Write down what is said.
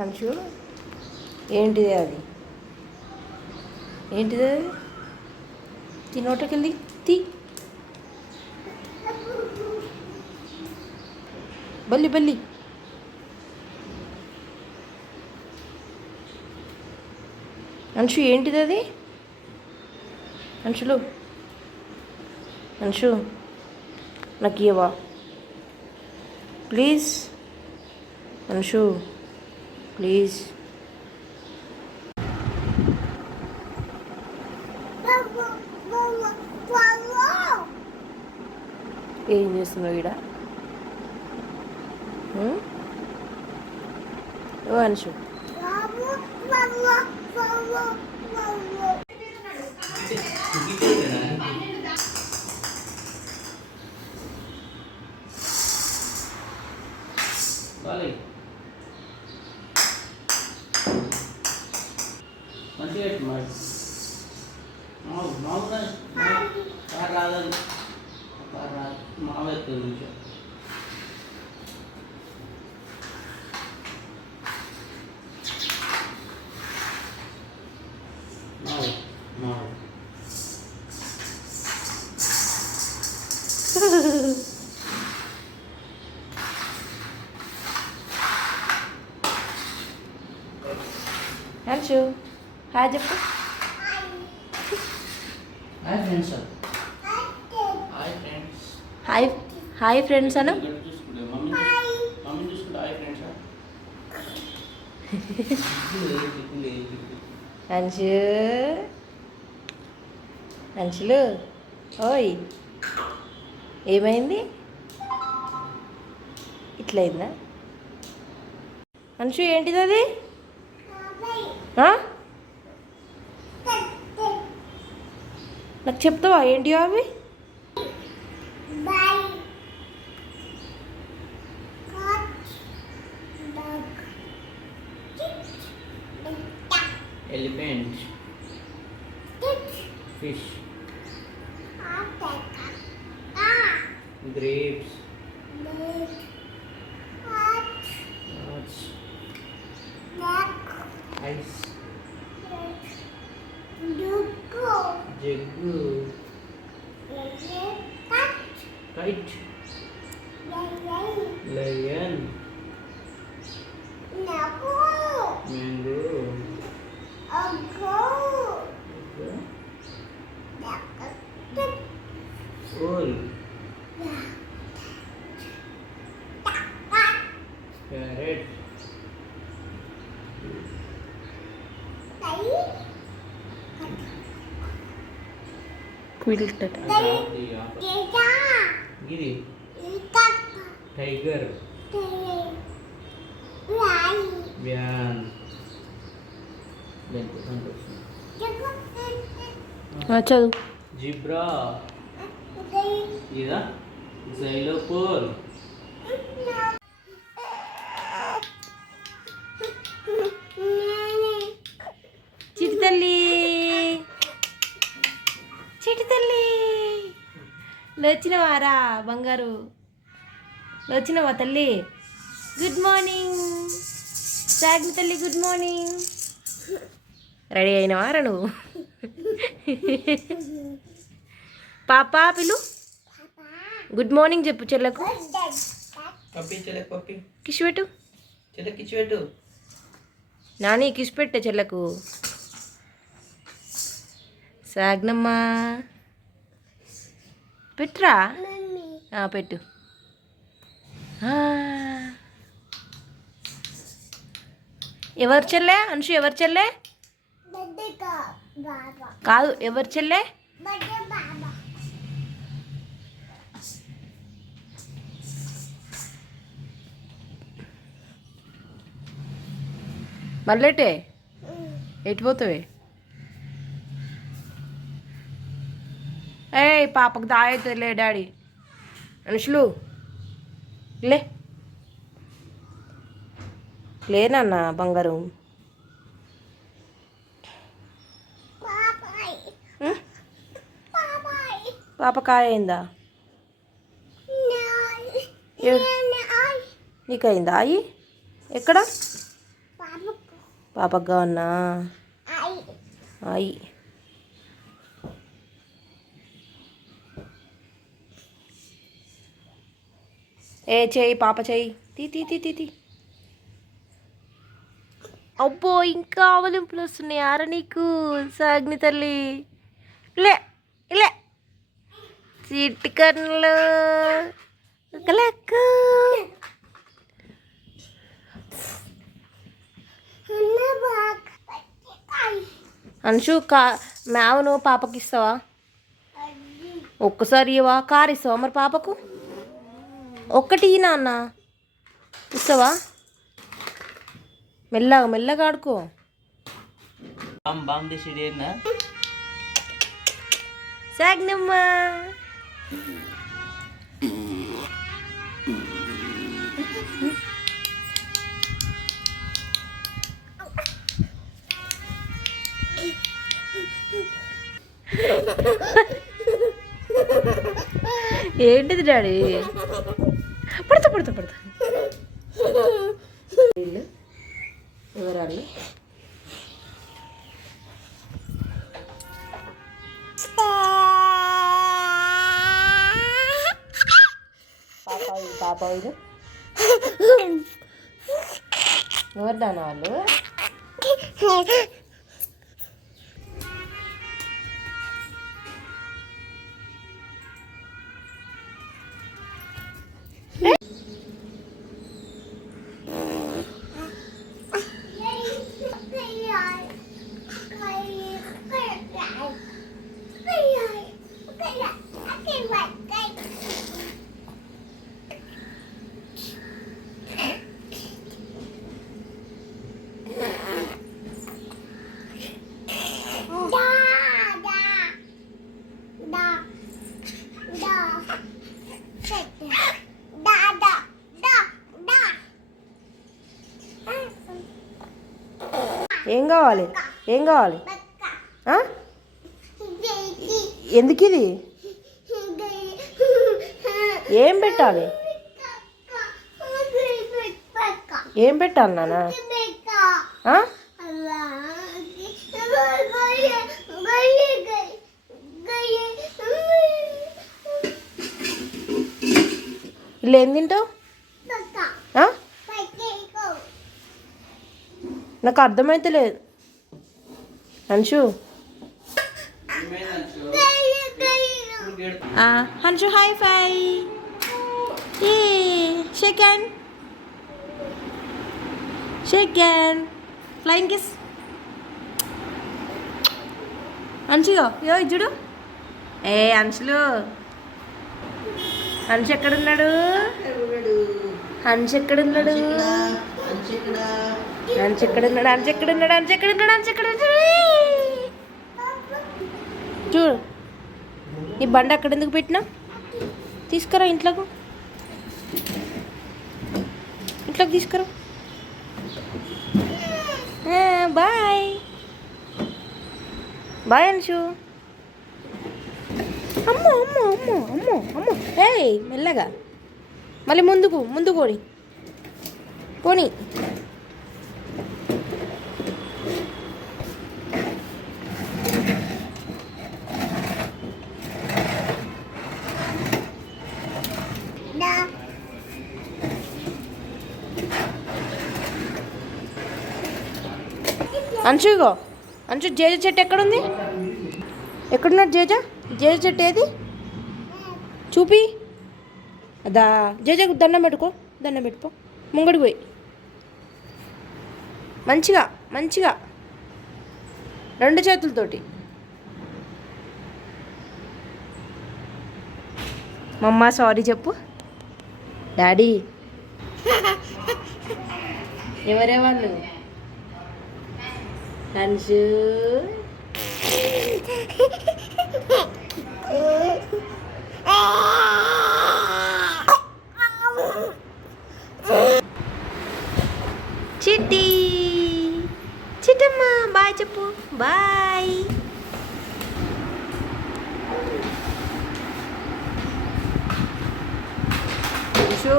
అంచు ఏంటిది అది? ఏంటిది అది? తినోటకెళ్ళి తీ బల్లి బల్లి. అంశు ఏంటిది అది? అంశులు అంశు నాకు ఇవ్వవా ప్లీజ్? అంశు ప్లీజ్. ఏం చేస్తున్నావు ఈడ? ఓ అంశు అంశు హాయ్ చెప్పు. హాయ్ హాయ్ ఫ్రెండ్స్ అను. అంశు అంశులు ఓయ్ ఏమైంది? ఇట్లయిందా? అంశు ఏంటిది అది? నాకు చెప్తావా ఏంటి అవి? Elephant, fish, grapes, nuts, ice, jaggu, kite, lion, mango, owl, parrot, quilt. giri, tiger, bian, చదువు. zebra, ida, xylophone, చిటి తల్లి చిటి తల్లి వచ్చినవారా బంగారు? వచ్చినవా తల్లి? గుడ్ మార్నింగ్ సాగ్ని తల్లి, గుడ్ మార్నింగ్. రెడీ అయినవారా నువ్వు? పాపా పిలు. గుడ్ మార్నింగ్ చెప్పు చెల్లకు. కిష్ పెట్టు. నాని కిష్ పెట్టే చెల్లకు. సాగ్నమ్మా పెట్టురా. పెట్టు. ఎవరు చెల్లె అంశు? ఎవరు చెల్లె? కాదు, ఎవరు చెల్లె? మళ్ళెటే ఎటు పోతావే? ఏ పాపకు దాయతులే డాడీ. అనుషులు లే లేనన్నా బంగారం. పాప కాయ అయిందా? నీకు అయిందా? అయ్యి ఎక్కడ? పాపకు కావన్నా అయి ఏ చెయ్యి పాప చెయ్యి తీ తీ తీ తీ తీ అబ్బో ఇంకా అవలింపులు వస్తున్నాయి ఆర నీకు సాగ్ని తల్లి లే లే చిట్కన్లు లెక్క అంశు మ్యావును పాపకి ఇస్తావా ఒక్కసారి ఇవ్వవా కార్ ఇస్తావా మరి పాపకు ఒక్కటి నాన్న ఇస్తావా మెల్లగా మెల్లగా ఆడుకో బామ్ తీసి ఏందా సాగ్నమ్మా ఏంటిది డాడీ పడతా పడతా పడతా ఎవరాళ్ళు పాప ఇది ఎవరు దాని వాళ్ళు ఏం కావాలి ఏం కావాలి ఎందుకు ఇది ఏం పెట్టాలి ఏం పెట్టాలి నాన్న ఇలా ఏం తింటావు నాకు అర్థమైతే లేదు అంశు అంశు హై ఫై ఏ షేక్ హ్యాండ్ ఫ్లయింగ్ కిస్ అంశుగా యో ఇచ్చుడు ఏ అంశులు అంశు ఎక్కడున్నాడు అంశు ఎక్కడున్నాడు చూడు ఈ బండి అక్కడ ఎందుకు పెట్టినా తీసుకురా ఇంట్లోకి తీసుకురా బాయ్ బాయ్ అంశు అమ్మో అమ్మో అమ్మో అమ్మో అమ్మో ఏయ్ మెల్లగా మళ్ళీ ముందు పోనీ అంశుగో అంశు జేజ చెట్టు ఎక్కడుంది ఎక్కడున్నాడు జేజ చెట్టు ఏది చూపి అదా జేజకు దండం పెట్టుకో ముంగడి పోయి మంచిగా 2 చేతులతోటి మమ్మ సారీ చెప్పు డాడీ ఎవరే వాళ్ళు అంశు చిట్టమ్మ బాయ్ చెప్పు బాయ్ అంశు